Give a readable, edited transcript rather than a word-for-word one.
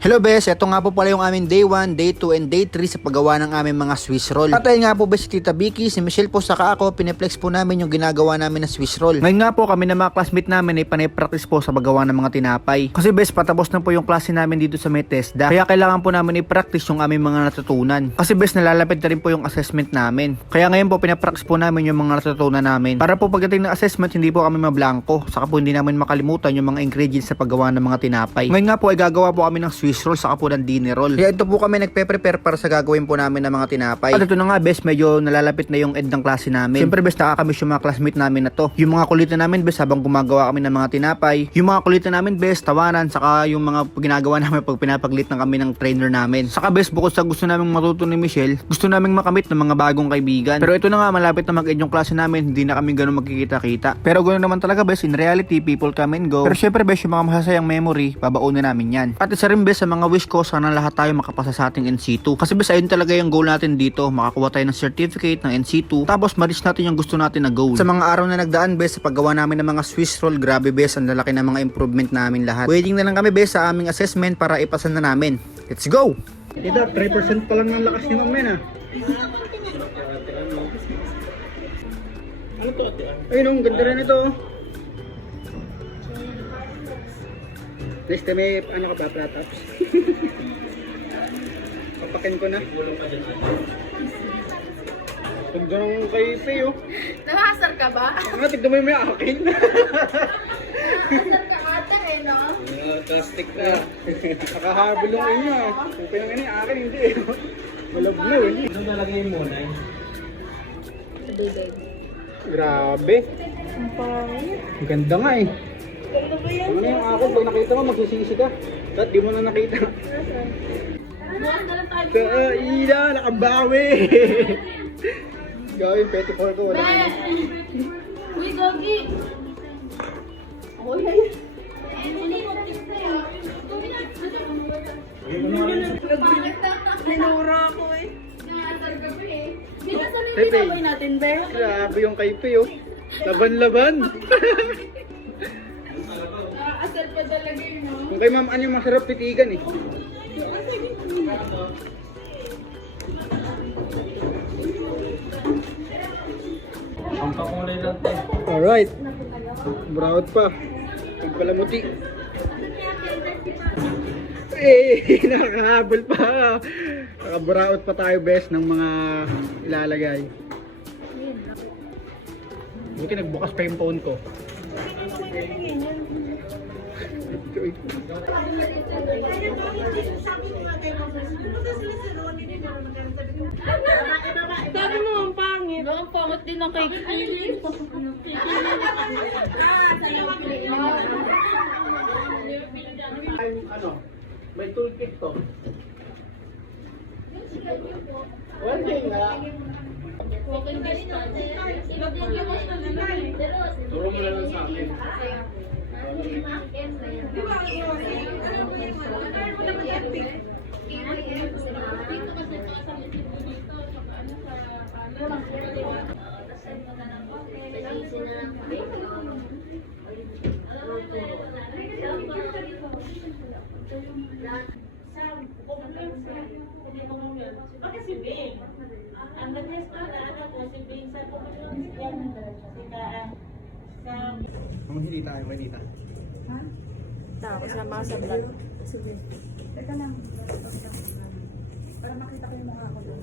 Hello bes, ito nga po pala yung aming day 1, day 2, and day 3 sa paggawa ng aming mga Swiss roll. At ayun nga po bes, si Tita Vicky, si Michelle po saka ako, piniplex po namin yung ginagawa namin na Swiss roll. Ngayon nga po kami na mga classmate namin ay panay-practice po sa paggawa ng mga tinapay. Kasi bes, patapos na po yung klase namin dito sa may TESDA. Kaya kailangan po namin i-practice yung aming mga natutunan. Kasi bes, nalalapit na rin po yung assessment namin. Kaya ngayon po pinapractice po namin yung mga natutunan namin. Para po pagdating ng assessment, hindi po kami mablangko. Saka po hindi namin makalimutan yung mga ingredients sa paggawa ng mga tinapay. Ngayon nga po ay gagawa po kami ng Swiss roll saka po ng dinner roll. Kaya ito po kami nagpe-prepare para sa gagawin po namin ng mga tinapay. At ito na nga bes, medyo nalalapit na yung end ng klase namin. Siyempre bes, nakakamiss yung mga classmate namin na to. Yung mga kulitan namin bes habang gumagawa kami ng mga tinapay. Yung mga kulitan namin bes, tawanan, saka yung mga ginagawa namin pag pinapaglit na kami ng trainer namin. Saka bes, bukod sa gusto naming matuto ni Michelle, gusto naming makamit ng mga bagong kaibigan. Pero ito na nga, malapit na mag-end yung klase namin, hindi na kami ganun magkikita-kita. Pero ganoon naman talaga bes, in reality, people come and go. Pero syempre bes, yung mga masasayang memory, babaunin namin yan. At isa rin bes, sa mga wish ko, sana lahat tayo makapasa sa ating NC2. Kasi bes, ayun talaga yung goal natin dito, makakuha tayo ng certificate ng NC2, tapos ma-reach natin yung gusto natin na goal. Sa mga araw na nagdaan bes, sa paggawa namin ng mga Swiss roll, grabe bes, ang lalaki ng mga improvement namin lahat. Waiting na lang kami bes sa aming assessment para ipasa na namin. Let's go! Tita, 3% pa lang ng lakas ni Ma'am Men ah. Ayun, ang ganda rin ito. Please, may ano ka ba, prataps? Papakin ko na. Ganda ng kay Peo. Nakasar ka ba? Tignan mo yung may akin. Nakasar ka ate eh, no? Plastic na. Nakahabol yung inyo. Kung yung ini, akin hindi eh. Malablo eh. Ano nalagay mo na? Grabe. Ang ganda nga eh. Ano yung ako, pag nakita mo, magsisisi ka. At di mo na nakita. Kaila, nakabawi. Gawin, 24 ko. Wala na. Uy, Gogi! Uy, Minura ko eh. Nakasar ka ba eh. Dito sa may Pepe. gagawin natin, Be. Grabe yung kay Peo. Laban-laban. Nakasar pa talaga yun, no? Kung kay Ma'am Ann yung masarap pitigan eh. Ang pakulay lang to. Alright. Brown pa. Pagpalamuti. Eh, nakakahabol pa. Nakaburaot pa tayo best ng mga ilalagay. Buti nagbukas pa yung phone ko. Sabi mo, ang pangit. Ang pangit din ang cake. Ano? May toolkit to. One thing nga. Turo mo na lang sa akin. Si Bing. Ang nag-test ko na ano ko, si Bing sa pumunod sa Hindi tayo, hindi tayo. Tao, sama sa vlog. Teka lang. Para makita ko yung mukha ko doon.